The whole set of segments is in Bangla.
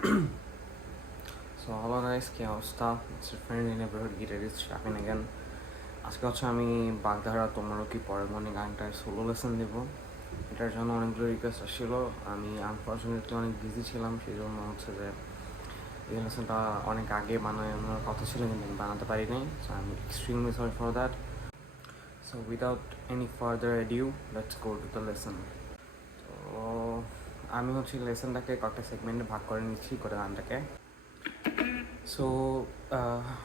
সো হ্যালো গাইস, কি অবস্থা? It's friend in neighbourhood guitarist Shafin again. আজকে হচ্ছে আমি বাগধারা তোমারও কি পরের মনে গানটার সোলো লেসন দেবো। এটার জন্য অনেকগুলো রিকোয়েস্ট আসছিল। আমি আনফর্চুনেটলি অনেক বিজি ছিলাম, সেই জন্য হচ্ছে যে এই লেসনটা অনেক আগে বানানোর কথা ছিল, কিন্তু আমি বানাতে পারি নাই। So I am extremely sorry for that. So without any further edu, let's go to the lesson. তো আমি হচ্ছে লেসনটাকে কয়েকটা সেগমেন্টে ভাগ করে নিচ্ছি করে গানটাকে। সো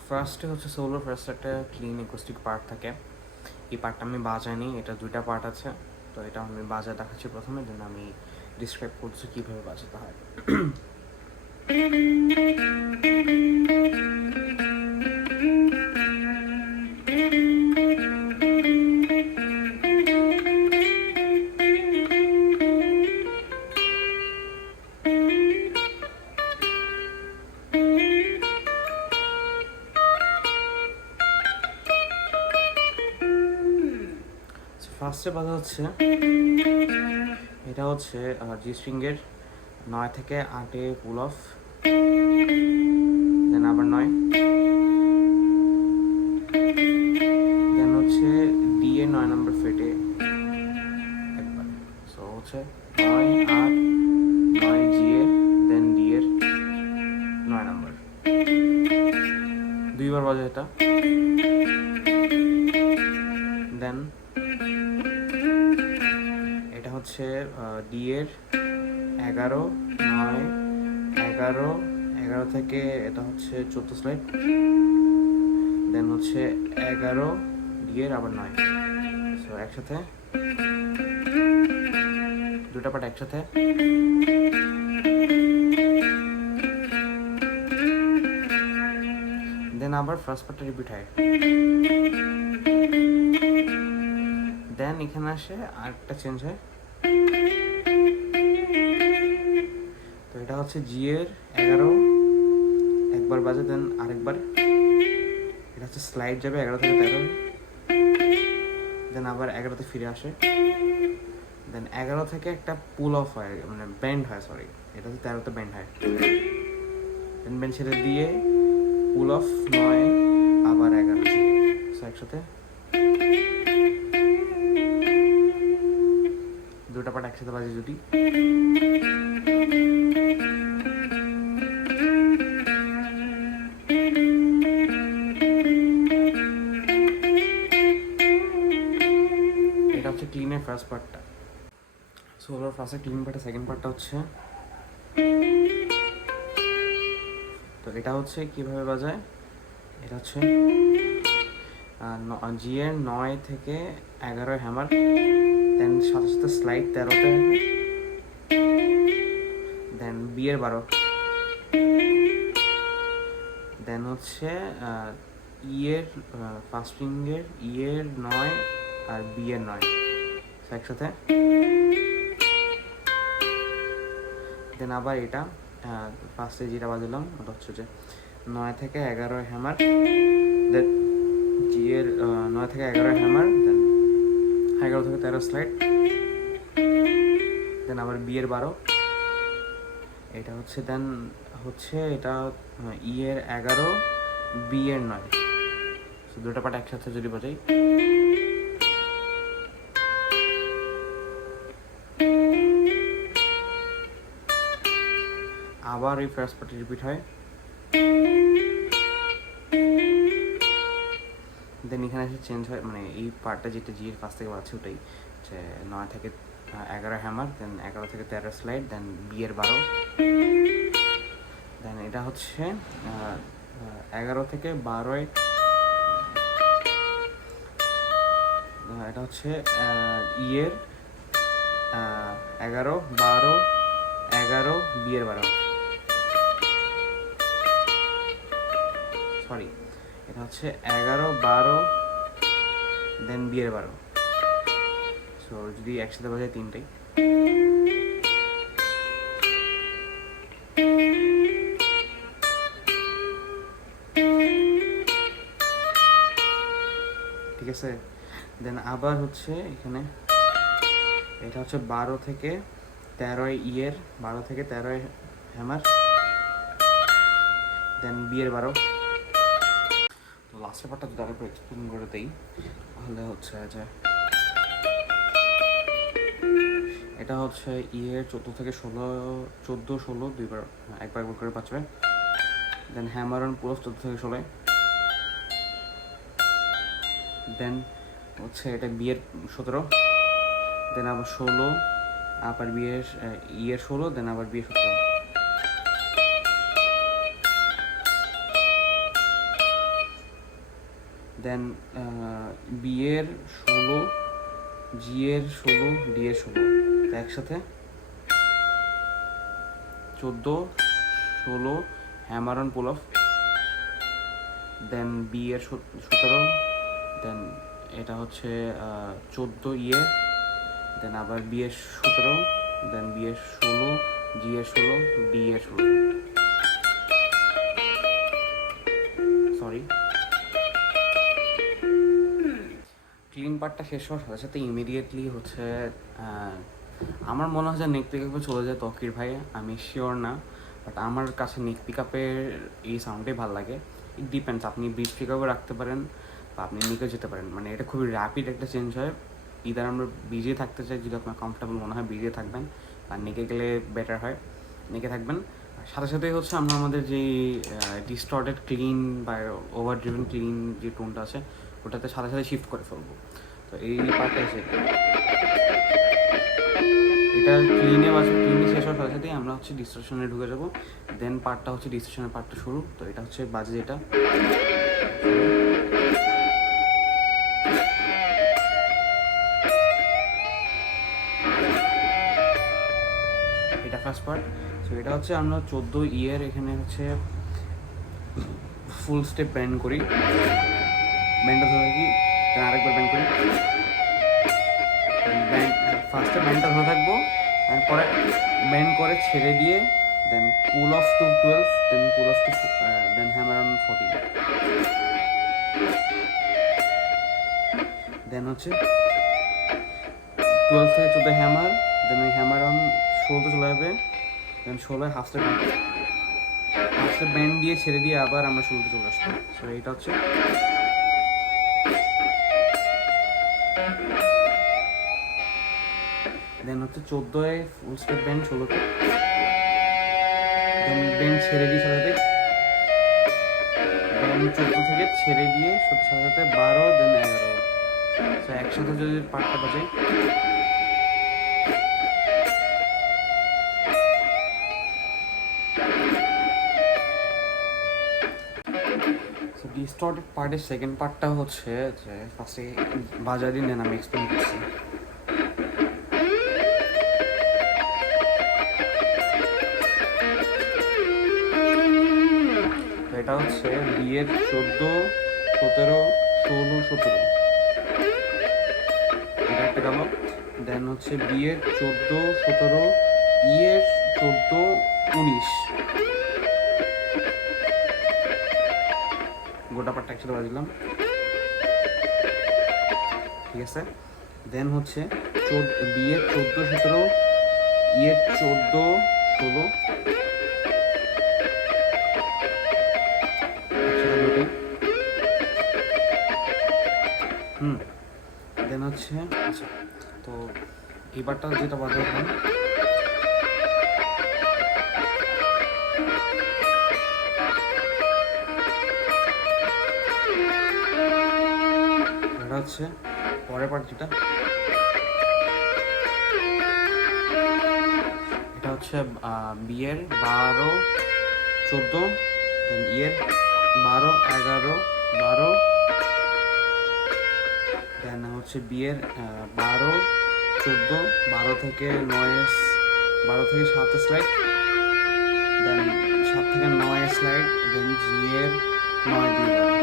ফার্স্টে হচ্ছে সোলোর ফার্স্ট একটা ক্লিন একুস্টিক পার্ট থাকে। এই পার্টটা আমি বাজাইনি, এটা দুইটা পার্ট আছে। তো এটা আমি বাজায় দেখাচ্ছি প্রথমে, দেন আমি ডিসক্রাইব করছি কীভাবে বাজাতে হয়। ফার্স্টে বাজা হচ্ছে, এটা হচ্ছে জি স্ট্রিংয়ের 9 থেকে 8-এ পুল অফ, দেন আবার 9, দেন হচ্ছে ডি এর 9 নম্বর ফেটে একবার। সো হচ্ছে 9, 8, 9 জি এর, দেন ডি এর 9 নম্বর, দুইবার বাজে এটা। দেন এটা হচ্ছে ডি এর 11, 9, 11, 11 থেকে এটা হচ্ছে 14 স্লাইড, দেন হচ্ছে 11 ডি এর আবার 9। সো একসাথে দুটা পার্ট একসাথে। দেন আবার ফার্স্ট পার্টটা রিপিট হয়। দেন এখানে আসে আরেকটা চেঞ্জ হয়। তো এটা হচ্ছে জি এর 11 একবার বাজে, দেন আরেকবার। এটা হচ্ছে স্লাইড যাবে 11 থেকে 13, দেন আবার 11তে ফিরে আসে, দেন 11 থেকে একটা পুল অফ হয়, মানে ব্যান্ড হয়, সরি এটা হচ্ছে 13তে ব্যান্ড হয়, দেন ব্যান্ড ছেড়ে দিয়ে পুল অফ 9 আবার 11 একসাথে। দুটা পার্ট একসাথে বাজে যদি। এটা হচ্ছে ক্লিনের ফার্স্ট পার্টটা। সোলোর ফার্স্টে ক্লিন পার্টটা, সেকেন্ড পার্টটা হচ্ছে, তো এটা হচ্ছে কিভাবে বাজায়। এটা হচ্ছে জি এর 9 থেকে 11 হ্যামার, দেন সাথে সাথে স্লাইড 13তে, দেন বি এর 12, দেন হচ্ছে ই এর ফার্স্ট স্ট্রিংয়ের ই এর 9 আর বি এর 9 একসাথে। দেন আবার এটা ফার্স্টে যেটা বাজালাম ওটা হচ্ছে যে 9 থেকে 11 হ্যামার, দেন জি এর 9 থেকে 11 হ্যামার, দেন 11 থেকে 13 স্লাইড, দেন আবার বি এর 12, এটা হচ্ছে দেন হচ্ছে এটা ই এর 11 বি এর 9। সো দুটো পার্ট একসাথে যদি বাজাই, আবার এই ফার্স্ট পার্টে রিপিট হয়। দেন এখানে এসে চেঞ্জ হয়, মানে এই পার্টটা যেটা জি এর ফার্স্ট থেকে বাজছে ওটাই, যে 9 থেকে 11 হ্যামার, দেন 11 থেকে 13 স্লাইড, দেন বি এর 12, দেন এটা হচ্ছে 11 থেকে 12, এটা হচ্ছে ই এর 11, 12, 11 বি এর 12, সরি এটা হচ্ছে 11, 12, দেন বি এর 12। সো যদি একসাথে বাজায় তিনটেই, ঠিক আছে। দেন আবার হচ্ছে এখানে এটা হচ্ছে 12 থেকে 13 ই এর 12 থেকে 13 হ্যামার, দেন বিয়ের 12। তো লাস্টের পার্টটা যদি আরেকটু এক্সপ্লেন করে দিই তাহলে হচ্ছে যে এটা হচ্ছে ইয়ের 14 থেকে 16, 14, 16 দুইবার, একবার করে বাঁচবে। দেন হ্যামার অন পুল অফ 14 থেকে 16। দেন হচ্ছে এটা বিয়ের 17, দেন আবার 16, আবার বিয়ের ইয়ের 16, দেন আবার বিয়ের 17। দেন বিয়ের 16, জিয়ের 16, ডিয়ের 16 একসাথে 14, 16 হ্যামার অন পুল অফ। দেন বিয়ের 17, দেন এটা হচ্ছে 14 ইয়ে, দেন আবার বিয়ের 17, দেন বিয়ের 16, জিয়ের 16, ডিয়ের 16। সরি, ক্লিন পার্টটা শেষ হওয়ার সাথে সাথে ইমিডিয়েটলি হচ্ছে আমার মনে হয় যে নেক পিক আপে চলে যায় তকির ভাই, আমি শিওর না, বাট আমার কাছে নেক পিক আপের এই সাউন্ডটাই ভালো লাগে। ইট ডিপেন্ডস, আপনি ব্রিজ পিক আপে রাখতে পারেন বা আপনি নেকে যেতে পারেন, মানে এটা খুবই র্যাপিড একটা চেঞ্জ হয়। ইদার আমরা ব্রিজে থাকতে চাই, যদি আপনার কমফর্টেবল মনে হয় ব্রিজে থাকবেন, আর নেকে গেলে বেটার হয় নেকে থাকবেন। সাথে সাথে হচ্ছে আমরা আমাদের যেই ডিস্টর্টেড ক্লিন বা ওভার ড্রিভেন ক্লিন যে টোনটা আছে ওটাতে সাথে সাথে শিফট করে ফেলবো। তো এই পার্টটা এসে এটা ক্লিনে বাজবে, ক্লিনে শেষ হওয়ার সাথে সাথেই আমরা হচ্ছে ডিস্ট্রাকশনে ঢুকে যাবো। দেন পার্টটা হচ্ছে ডিস্ট্রাকশনের পার্টটা শুরু। তো এটা হচ্ছে বাজে যেটা এটা ফার্স্ট পার্ট। সো এটা হচ্ছে আমরা 14 ইয়ের এখানে হচ্ছে ফুল স্টেপ ব্যান্ড করি, ব্যান্ডটা ধরে থাকি, আরেকবার ব্যান্ড করি, ব্যান্ড ফার্স্টে ব্যান্ডটা ধরে থাকবো, তারপরে ব্যান্ড করে ছেড়ে দিয়ে then pull off to 12, then pull off to, then hammer on 14। Then হচ্ছে 12 থেকে 14 হ্যামার, দেন ওই হ্যামার অন 16 চলে যাবে, দেন 16 হাফ স্টেপ ব্যান্ড দিয়ে ছেড়ে দিয়ে আবার আমরা 16 চলে আসবো। সো এইটা হচ্ছে দেন হচ্ছে 14 ফুল স্টেপ ব্যান্ড, 16তে দেন ব্যান্ড ছেড়ে দিয়ে সাথে ব্যান্ড 14 থেকে ছেড়ে দিয়ে সাথে সাথে 12, দেন 11। তো একসাথে যদি পার্টটা বাজাই ডিস্টর্টেড পার্টের সেকেন্ড পার্টটা হচ্ছে যে ফার্স্টে বাজারি নেন, আমি এক্সপ্লেন করছি। এটা হচ্ছে বিয়ের 14, 17, 16, 17 এটা একটা গেল। দেন হচ্ছে বিয়ের 14, 17, ইয়ের 14, 19 গোটা পার্টটা একসাথে বাজলাম, ঠিক আছে। দেন হচ্ছে বিয়ের 14, 17, ইয়ের 14, 16 দেন হচ্ছে আচ্ছা, তো এবারটা যেটা বাজালাম এটা হচ্ছে পরের পার্ট যেটা, এটা হচ্ছে বিয়ের 12, 14, দেন ইয়ের 12, 11, 12, দেন হচ্ছে বিয়ের 12, 14, 12 থেকে 9, 12 থেকে 7 স্লাইড, দেন 7 থেকে 9 স্লাইড, দেন জিয়ের 9 দুইবার।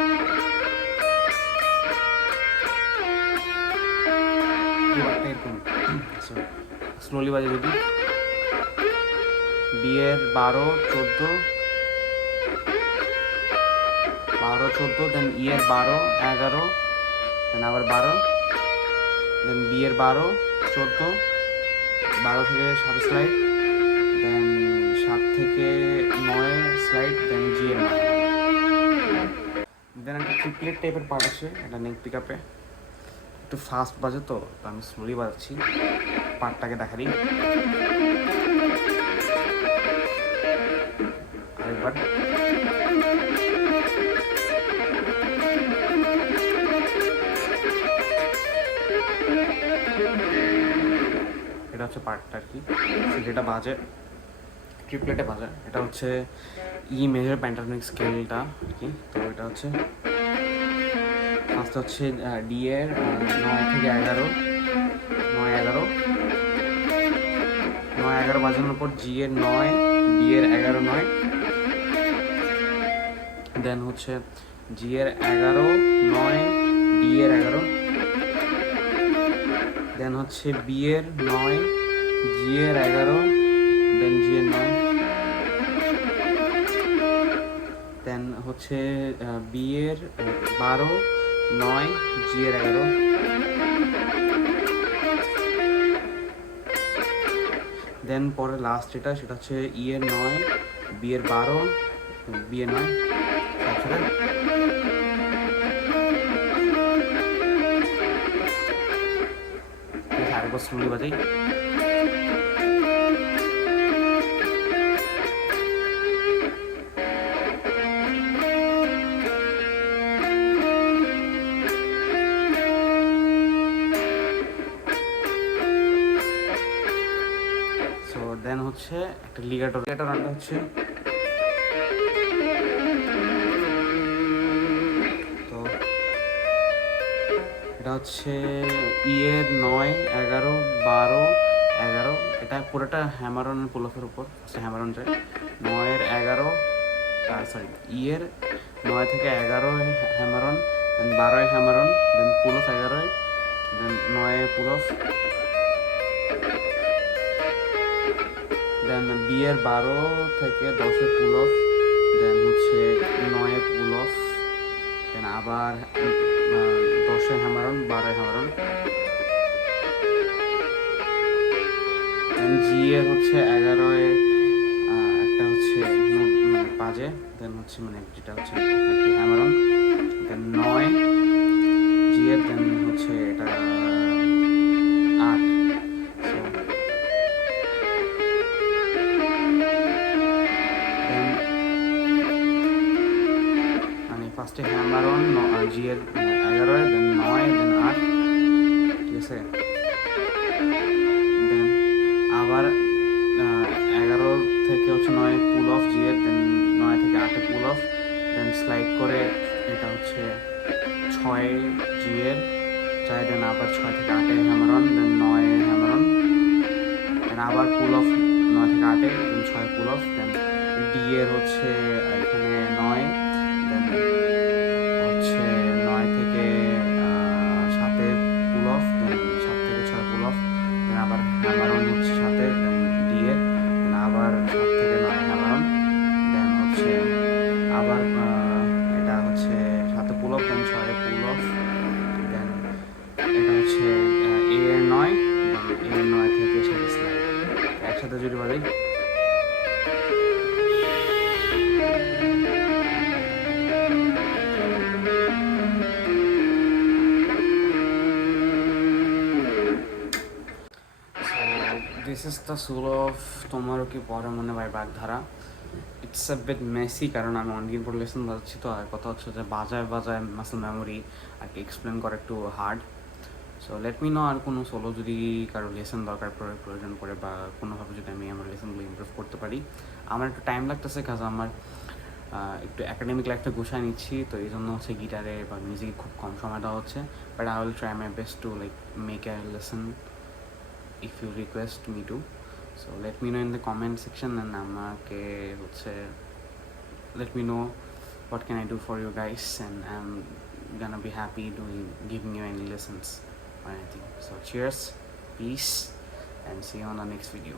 স্লোলি বাজে যদি বিয়ের 12, 14, 14, দেন ইয়ের 12, 11, দেন আবার 12, দেন বিয়ের 12, 14, 12 থেকে 7 স্লাইড, দেন 7 থেকে 9 স্লাইড, দেন জি এর নয়। দেন একটা ট্রিপলেট টাইপের পার্ট আছে, এটা নেক পিক আপে একটু ফাস্ট বাজে, তো আমি স্লোলি বাজাচ্ছি, পার্টটাকে দেখা দিই আরেকবার। এটা হচ্ছে পার্টটা আর কি, যেটা বাজে ট্রিপলেটে বাজে। এটা হচ্ছে ই মেজর পেন্টাটনিক স্কেলটা আর কি। তো এটা হচ্ছে ফার্স্ট হচ্ছে ডি এর 9 থেকে 11, 9-11, 9-11 বাজানোর পর জি এর 9, ডি এর 11, 9, দেন হচ্ছে জি এর 11, 9, ডি এর 11, দেন হচ্ছে বি এর 9, জি এর 11, দেন জি এর 9, দেন হচ্ছে বি এর 12, 9, জি এর 11, দেন পরে লাস্ট যেটা সেটা হচ্ছে ই এর 9, বি এর 12, বি এর 9, তারপরে আরেকবার স্লোলি বাজাই। সো দেন হচ্ছে একটা লিগাটো রানটা হচ্ছে, তো এটা হচ্ছে ই এর 9, 11, 12, 11, এটা পুরোটা হ্যামারন পুলফের উপর হ্যামারন যায়। 9-এর 11, সরি ই এর 9 থেকে 11 হ্যামারন, দেন 12 হ্যামারন, দেন পুলফ 11, দেন 9 পুলফ, দেন বি এর 12 থেকে 10 পুলফ, দেন হচ্ছে 9 পুলফ, দেন আবার 10 হ্যামারন, 12 হ্যামারন, দেন জি এর হচ্ছে 11 একটা হচ্ছে বাজে, দেন হচ্ছে মানে যেটা হচ্ছে হ্যামারন, দেন 9 জি এর, দেন হচ্ছে এটা 8। মানে ফার্স্টে হ্যামারন জি এর 11, দেন 9, দেন 8, ঠিক আছে। দেন আবার 11 থেকে হচ্ছে 9 পুল অফ জি এর, দেন 9 থেকে 8 পুল অফ, দেন স্লাইড করে এটা হচ্ছে 6 জি এর 4, দেন আবার 6 থেকে 8 হ্যামারন, দেন 9 হ্যামারন, দেন আবার পুল অফ 9 থেকে 8, দেন 6 পুল অফ, দেন ডি এর হচ্ছে এখানে 9, দেন হচ্ছে 9 থেকে 7 পুল অফ, দেন 7 থেকে 6 পুল অফ, দেন আবার হ্যামারন হচ্ছে 7, দেন ডি এর, দেন আবার 7 থেকে 9 হ্যামারন, দেন হচ্ছে আবার এটা হচ্ছে 7 পুল অফ, দেন 6 পুল অফ, দেন এটা হচ্ছে এ এর 9, এ এর 9 থেকে 7 স্লাইড একসাথে যদি বাজাই। This is the soul of তোমারও কি পরে মনে হয় বাগধারা। ইটস আ বিট মেসি, কারণ আমি অনেকদিন পর লেসন বাজাচ্ছি, তো আর কথা হচ্ছে যে বাজায় মাসেল মেমোরি আর কি এক্সপ্লেন করা একটু hard. So let me know আর কোনো সোলো যদি কারো লেসন দরকার পড়ে, প্রয়োজন পড়ে, বা কোনোভাবে যদি আমি আমার লেসনগুলো ইমপ্রুভ করতে পারি। আমার একটু টাইম লাগতেছে, কাজ আমার একটু অ্যাকাডেমিক লাইফটা গুছায় নিচ্ছি, তো এই জন্য হচ্ছে গিটারে বা মিউজিকে খুব কম সময় দেওয়া হচ্ছে। But I will try my best to like make a lesson if you request me to. So let me know in the comment section, and আমাকে হচ্ছে let me know what can I do for you guys, and I'm gonna be happy doing giving you any lessons or anything. So cheers, peace, and see you on the next video.